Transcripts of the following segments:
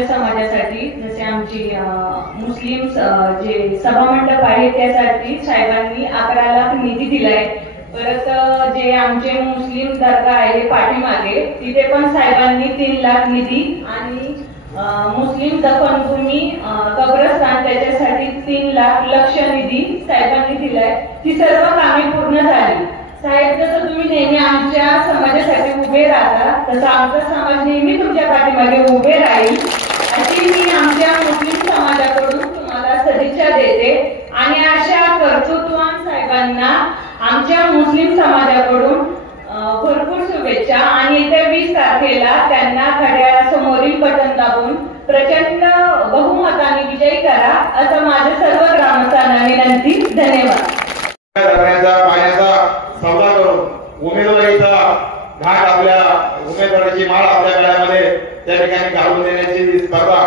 आमच्या समाजासाठी जसे आमची मुस्लिम जे सभामंडप आहे त्यासाठी साहेबांनी 11 लाख निधी दिलाय। परत जे आमचे मुस्लिम दर्गा आहे पाठीमागे तिथे पण साहेबांनी 3 लाख निधी आणि मुस्लिम दफनभूमी कब्रस्तान त्याच्यासाठी 3 लाख लक्ष निधी साहेबांनी दिलाय। ती सर्व कामे पूर्ण झाली। साहेब, जसं तुम्ही नेहमी आमच्या समाजासाठी उभे राहता तसं आमचा समाज नेहमी तुमच्या पाठीमागे उभे राहील अशी मी आमच्या मुस्लिम समाजाकडून तुम्हाला सदिच्छा देते आणि अशा कर्तृत्ववान साहेबांना आमच्या मुस्लिम समाजाकडून भरपूर शुभेच्छा आणि येत्या 20 तारखेला त्यांना घड्याळासमोरील बटन दाबून प्रचंड बहुमताने विजयी करा असं माझ्या सर्व ग्रामस्थांना विनंती। धन्यवाद। पाण्याचा सौदा करून उमेदवारीचा घाट आपल्या उमेदवाराची माळ आपल्या गळ्यामध्ये त्या ठिकाणी घालून देण्याची स्पर्धा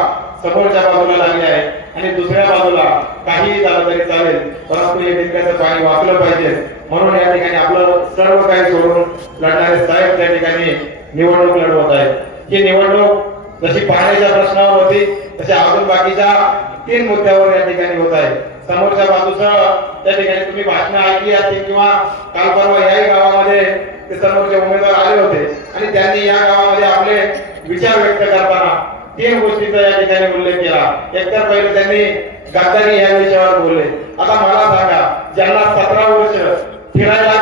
समोरच्या बाजूला लागली आहे आणि दुसऱ्या बाजूला काहीही झालं तरी चालेल, परंतु या ठिकाणचं पाणी वाचलं पाहिजे म्हणून या ठिकाणी आपलं सर्व काही सोडून लढणारे साहेब त्या ठिकाणी निवडणूक लढवत आहेत। ही निवडणूक जशी पाण्याच्या प्रश्नावर होती तशी अजून बाकीच्या 3 मुद्द्यावर या ठिकाणी होत आहे। समोरच्या बाजूसह त्या ठिकाणी तुम्ही भाषण ऐकली असतील किंवा काल परवा याही गावामध्ये ते समोरचे उमेदवार आले होते आणि त्यांनी या गावामध्ये आपले विचार व्यक्त करताना 3 गोष्टींचा या ठिकाणी उल्लेख केला। एकतर पहिले त्यांनी गद्दारी या विषयावर बोलले। आता मला सांगा, ज्यांना 17 वर्ष फिरायला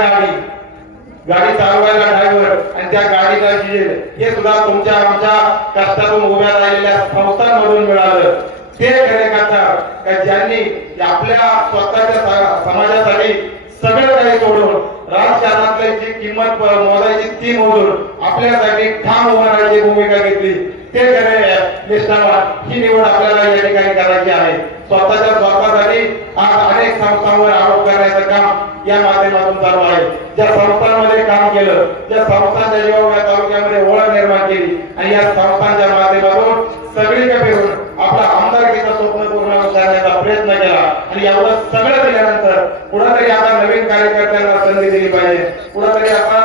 गाडी चालवायला ड्रायव्हर आणि त्या गाडीला डीझेल हे सुद्धा तुमच्या आमच्या कष्टातून उभ्या राहिलेल्या संस्थांमधून मिळालं। ते खरे गद्दार का ज्यांनी आपल्या स्वतःच्या समाजासाठी सगळं काही सोडून राजकारणातली जी किंमत मोजायची ती मोजून आपल्यासाठी ठाम उभं राहायची भूमिका घेतली, ते खरे निष्ठावान। ही निवड आपल्याला या ठिकाणी करायची आहे। स्वतःसाठी आज अनेक संस्थांवर आरोप करण्याचं काम या माध्यमातून चालू आहे। ज्या संस्थांमध्ये काम केलं, ज्या संस्थांच्या जीवावर तालुक्यामध्ये ओळख निर्माण केली आणि या संस्थांच्या माध्यमातून सगळीकडे फिरून आपला आमदारकीचं स्वप्न पूर्ण करण्याचा प्रयत्न केला आणि एवढं सगळं केल्यानंतर कुठेतरी आता नवीन कार्यकर्त्यांना संधी दिली पाहिजे, कुठेतरी आता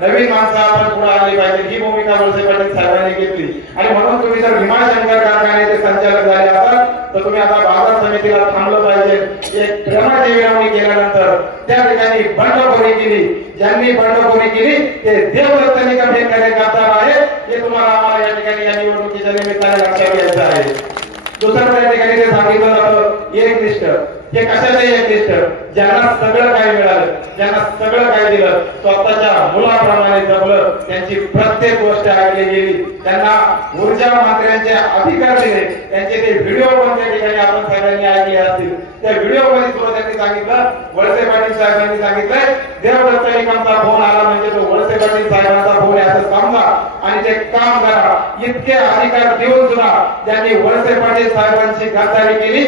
नवीन माणसं आपण पुढे आली पाहिजे ही भूमिका वळसे पाटील साहेबांनी घेतली। आणि म्हणून तुम्ही जर भीमाशंकर कारखान्याचे संचालक झाले असाल तर तुम्ही आता बाजार समितीला थांबलं पाहिजे। एक प्रेमाची विनवणी केल्यानंतर त्या ठिकाणी बंडखोरी केली, ज्यांनी बंडखोरी केली ते देवदत्तनी कमी कार्यकर्ता आहे हे तुम्हाला आम्हाला या ठिकाणी या निवडणुकीच्या निमित्ताने लक्षात घ्यायचं आहे। दुसरं त्या ठिकाणी ते सांगितलं जातं एकनिष्ठ। हे कशाचे एकनिष्ठ? ज्यांना सगळं काही मिळालं, ज्यांना सगळं काही दिलं, स्वतःच्या मुलाप्रमाणे जपलं, त्यांची प्रत्येक गोष्ट ऐकली गेली, त्यांना ऊर्जा मंत्र्यांचे अधिकार दिले, त्यांचे ते व्हिडिओ पण त्या ठिकाणी आपण सगळ्यांनी ऐकले असतील। त्या व्हिडिओ मध्ये सुद्धा त्यांनी सांगितलं, वळसे पाटील साहेबांनी सांगितलंय देवदत्त निकमचा फोन आला म्हणजे तो वळसे पाटील साहेबांचा फोन आहे असं समजा आणि ते काम करा। इतके अधिकार देऊन सुद्धा ज्यांनी वळसे पाटील साहेबांची गद्दारी केली